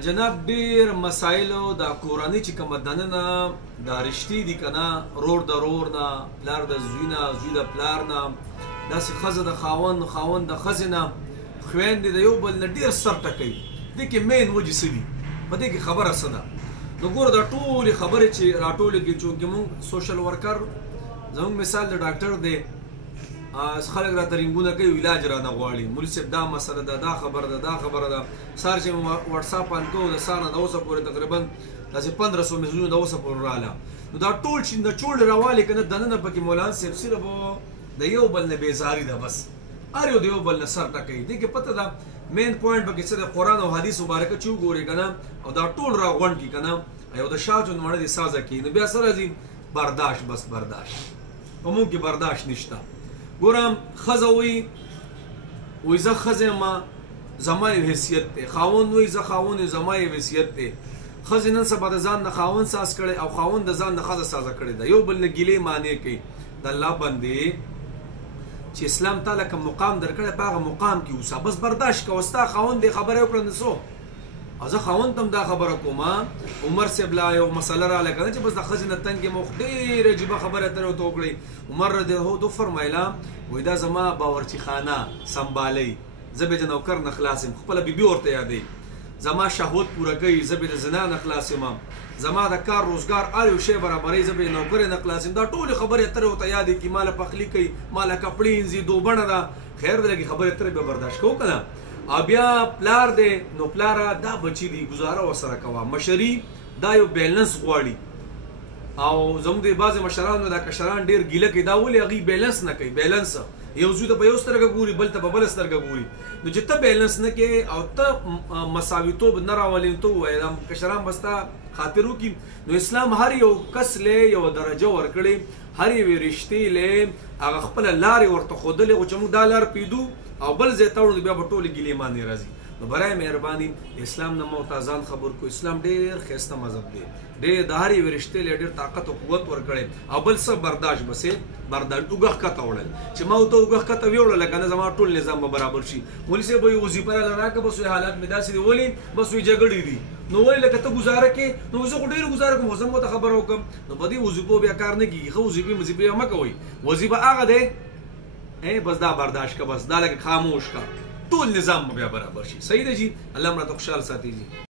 جناب ډیر مسایلو د کورنۍ چې کوم دننه دا رشتې دي کنه، رور د رور نه، پلار د زوی نه، زوی د پلار نه، داسې ښځه د خاوند، خاوند د ښځې نه، خویندې د یو بل نه ډیر سر ټکوي. دې کې مین وجې څه دي؟ په دې کې خبره څه ده؟ نو ګوره دا ټولې خبرې چې راټولې کړي، چونکې مونږ سوشل ورکر، زموږ مثال د ډاکټر دی، خلک راته رنګونه کوي، علاج رانه غواړي، مولوي صاحب دا مسله ده، دا خبره ده، دا خبره ده. سهار چې وټساپ آن کوو د سهار نه د اوسه پورې تقریبا داسې 1500 میسجونه د اوسه پورې رااله. نو دا ټول چې نچوړ راوالې که نه دننه پکې مولانا صاحب صرف د یو بل نه بېزاري ده، بس هر یو د یو بل نه سر ټکوي. دې کې پته ده مین پوینټ پکې څه د قرآن او حدیث مبارکه چې وګورې که نه، او دا ټول راغونډ کړي که نه، یو د شاه جون مڼه دې سازه کړي، نو بیا څه راځي؟ برداشت. بس برداشت په مونږ کې برداشت نشته. ګورم ښځه وایي زه ښځه یم، زما یو حیثیت دی. خاوند وایي زه خاوند یم، زما یو حیثیت دی. ښځې نن سبا د ځان نه خاوند ساز کړی او خاوند د ځان نه ښځه سازه کړې ده، یو بل نه ګیلې معنې کوي. د الله بندې چې اسلام تعالی کوم مقام درکړی په هغه مقام کې اوسه، بس برداشت کوه. ستا خاوند دې خبره وکړه نو څه، او زه خاوند ته هم دا خبره کوم. عمر صاحب لا یو مسله راغله که نه چې بس د ښځې نه تنګ یم، ډېرې عجیبه خبره ترې ورته وکړئ. عمر رضی الله عنه فرمایله وایي دا زما باورچي خانه سنبالئ، زه به د نوکر نه خلاص یم. خپله بیبي ورته یادوي، زما شهوت پوره کوي، زه به د زنا نه خلاص یم، زما د کار روزګار هر یو شی برابروي، زه به د نوکرې نه خلاص یم. دا ټولې خبرې اترې ورته یادې کړي، ماله پخلي کوي، ماله کپړې انځي، دوبڼه ده. خیر دی لږې خبرې اترې به برداشت کوو که نه. او بیا پلار دی، نو پلاره دا بچي دي، ګزاره ورسره کوه. مشري دا یو بیلنس غواړي، او زموږ د بعضې مشرانو دا کشران ډېر ګیله کوي، دا ولې هغوی بیلنس نه کوي؟ بیلنس یو زوی ته په یو سترګه ګوري، بل ته په بله سترګه ګوري. نو چې ته بیلنس نه کوې او ته مساویتوب نه راولې، ته ووایې دا کشران به ستا خاطر وکړي. نو اسلام هر یو کس له یو درجه ورکړې، هر یوې رشتې له هغه خپله لارې ورته ښودلې، خو چې موږ دا لار پرېږدو او بل ځای ته وړو، بیا به ټولې ګیلې مانې راځي. نو برای مهرباني اسلام نه مو ته ځان خبر کو. اسلام ډېر ښایسته مذهب دی، ډېر د هرې یوې رشتې له ډېر طاقت او قوت ورکړی، او بل څه برداشت بسې برداشت اوږه ښکته وړل، چې ما ورته اوږه ښکته ویوړله که نه زما ټول نظام به برابر شي. مولوي صاحب وایي وظیفه راله راکړه، بس وایي حالات مې داسې دي، ولې؟ بس وایي جګړې دي. نو ولې لکه ته ګزاره کوې؟ نو زه خو ډېره ګزاره کوم، خو زه هم ورته خبره وکړم. نو په دې وظیفو بیا کار نه کېږي. ښه وظیفې مظیفې مه کوئ، وظیفه هغه دی بس دا برداشت کا، بس دا لکه خاموش کا، ټول نظام بیا برابر شي. صحیح دی جی، الله مراته خوشحال ساتي جی.